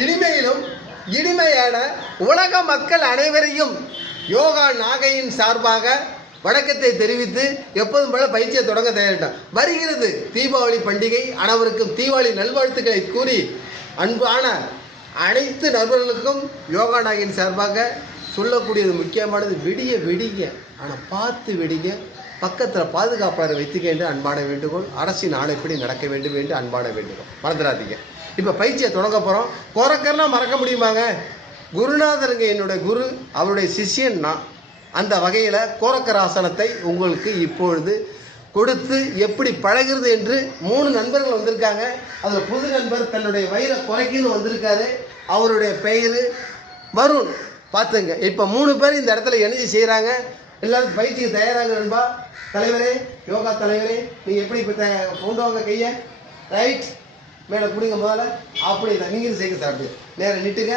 இனிமையிலும் இனிமையான உலக மக்கள் அனைவரையும் யோகா நாகையின் சார்பாக வணக்கத்தை தெரிவித்து எப்போதும் போல பயிற்சியை தொடங்க தயாரிட்டோம் வருகிறது தீபாவளி பண்டிகை. அனைவருக்கும் தீபாவளி நல்வாழ்த்துக்களை கூறி அன்பான அனைத்து நண்பர்களுக்கும் யோகா நாகையின் சார்பாக சொல்லக்கூடியது முக்கியமானது விடிய விடிய ஆனால் பார்த்து விடிய பக்கத்தில் பாதுகாப்பாளரை வைத்துக்க என்று அன்பான வேண்டுகோள் அரசின் ஆணைப்படி நடக்க வேண்டும் என்று அன்பான வேண்டுகோள். மறந்துடாதீங்க. இப்போ பயிற்சியை தொடங்க போகிறோம் குறக்கர்லாம் மறக்க முடியுமாங்க? குருநாதருங்க என்னுடைய குரு அவருடைய சிஷ்யன் நான். அந்த வகையில் கோரக்கராசனத்தை உங்களுக்கு இப்பொழுது கொடுத்து எப்படி பழகிறது என்று மூணு நண்பர்கள் வந்திருக்காங்க. அதில் புது நண்பர் தன்னுடைய வயிறை குறைக்கின்னு வந்திருக்காரு. அவருடைய பெயர் வருண். பார்த்துங்க. இப்போ மூணு பேர் இந்த இடத்துல இணைஞ்சு செய்கிறாங்க எல்லாரும் பயிற்சிக்கு தயாராக நண்பா. தலைவரே யோகா தலைவரே நீங்கள் எப்படி இப்போ த கொண்டு வாங்க கையை? ரைட் மேலே பிடிங்க முதல்ல அப்படி தான் நீங்களும் செய்யுங்க சார் அப்படி நேரம் நிட்டுங்க.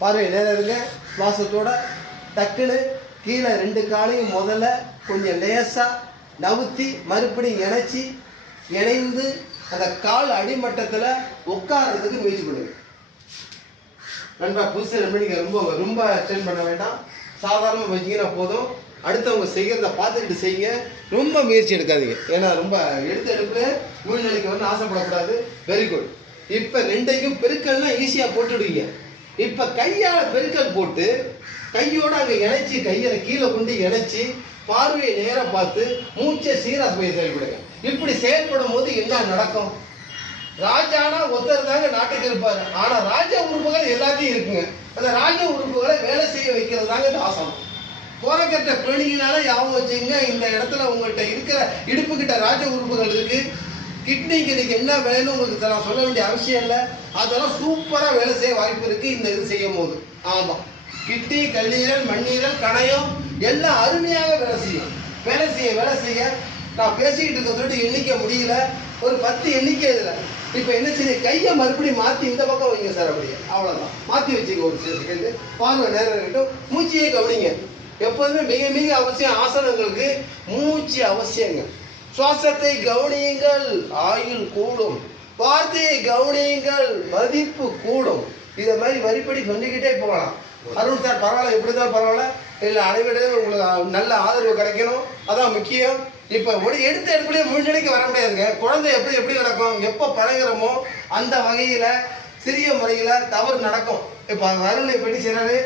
பார்வை நேரம் இருங்க. சுவாசத்தோட டக்குன்னு கீழே ரெண்டு காலையும் முதல்ல கொஞ்சம் லேசாக நவுத்தி மறுபடியும் இணைச்சி இணைந்து அந்த கால் அடிமட்டத்தில் உட்கார்றதுக்கு முயற்சி பண்ணுங்க. நண்பா புதுசு நண்பா நீங்கள் ரொம்ப ரொம்ப ஸ்ட்ரெயின் பண்ண வேண்டாம். சாதாரணமாக வச்சிங்கன்னா போதும். அடுத்தவங்க செய்கிறத பார்த்துக்கிட்டு செய்யுங்க. ரொம்ப முயற்சி எடுக்காதீங்க. ஏன்னா ரொம்ப எடுத்து எடுப்பு. உள்நிலைக்கு வந்து ஆசைப்படக்கூடாது. வெரி குட் இப்போ ரெண்டையும் பெருக்கல்லாம் ஈஸியாக போட்டுடுவீங்க. இப்போ கையால் பெருக்கல் போட்டு கையோடு அங்கே இணைச்சி கையில் கீழே கொண்டு இணைச்சி பார்வையை நேராக பார்த்து மூச்சை சீராக போய் செயல்படுங்க இப்படி செயல்படும் போது என்ன நடக்கும்? ராஜானா ஒருத்தர் தாங்க நாட்டுக்கு இருப்பார். ஆனால் ராஜ உறுப்புகள் எல்லாத்தையும் இருக்குங்க. அந்த ராஜ உறுப்புகளை வேலை செய்ய வைக்கிறது தாங்க இந்த ஆசனம். கோரக்கட்ட யாவும் ஞாபகம் வச்சுங்க இந்த இடத்துல உங்கள்கிட்ட இருக்கிற இடுப்புக்கிட்ட ராஜ உறுப்புகள் இருக்குது கிட்னிக்கு இன்னைக்கு என்ன வேலைன்னு உங்களுக்கு நான் சொல்ல வேண்டிய அவசியம் இல்லை. அதெல்லாம் சூப்பரா வேலை செய்ய வாய்ப்பு இருக்கு. இந்த இது செய்யும் போது. ஆமா. கிட்னி கல்லீரல் மண்ணீரல் கணையம் எல்லாம் அருமையாக வேலை செய்யும். வேலை செய்ய வேலை செய்ய. நான் பேசிக்கிட்டு இருக்கிறதோட எண்ணிக்க முடியல. ஒரு பத்து எண்ணிக்கை இதில். இப்போ என்ன செய்ய? கையை மறுபடியும் மாற்றி இந்த பக்கம் வைங்க சார் அப்படியே. அவ்வளோதான் மாற்றி வச்சுக்க ஒரு சில செகண்டு பார்வை நேரம் இருக்கட்டும். மூச்சையே கவனிங்க. எப்போதுமே மிக மிக அவசியம் ஆசனங்களுக்கு மூச்சு அவசியங்க. சுவாசத்தை கவனியுங்கள் ஆயுள் கூடும். வார்த்தையை கவனியுங்கள் மதிப்பு கூடும். இதை மாதிரி வரிப்படி சொல்லிக்கிட்டே போகலாம். அருண் சார் பரவாயில்ல எப்படி தான் பரவாயில்ல. இல்லை அனைவரிடம் உங்களுக்கு நல்ல ஆதரவு கிடைக்கணும். அதான் முக்கியம். இப்போ ஒரு எடுத்த இடத்துலயே முன்னணிக்கு வர முடியாதுங்க. குழந்தை எப்படி எப்படி நடக்கும் எப்போ பழகிறோமோ அந்த வகையில் சிறிய முறையில் தவறு நடக்கும். இப்போ அருண் இப்போ என்ன செய்யறாரு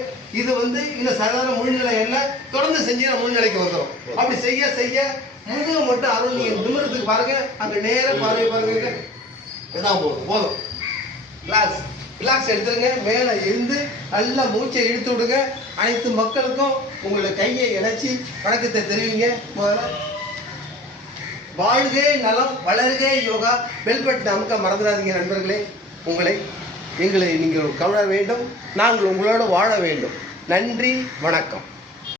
இது வந்து இந்த சாதாரண முன்னிலை அல்ல தொடர்ந்து செஞ்சு முன்னிலைக்கு வந்துடும் அப்படி செய்ய செய்ய முதுகு மட்டும் அருண் நீங்கள் நிமிடத்துக்கு பாருங்க. அங்கே நேர பார்வை பாருங்க. இதான் போதும் போதும். ரிலாக்ஸ் ரிலாக்ஸ் எடுத்துருங்க. மேலே எழுந்து நல்லா மூச்சை இழுத்து விடுங்க. அனைத்து மக்களுக்கும் உங்களை கையை இணைச்சி வணக்கத்தை தெரிவிங்க. முதல்ல வாழ்கே நலம் வளர்கே யோகா. பெல்பட் அமுக்க மறந்துடாதீங்க நண்பர்களே. உங்களை எங்களை நீங்கள் கவர வேண்டும். நாங்கள் உங்களோடு வாழ வேண்டும். நன்றி வணக்கம்.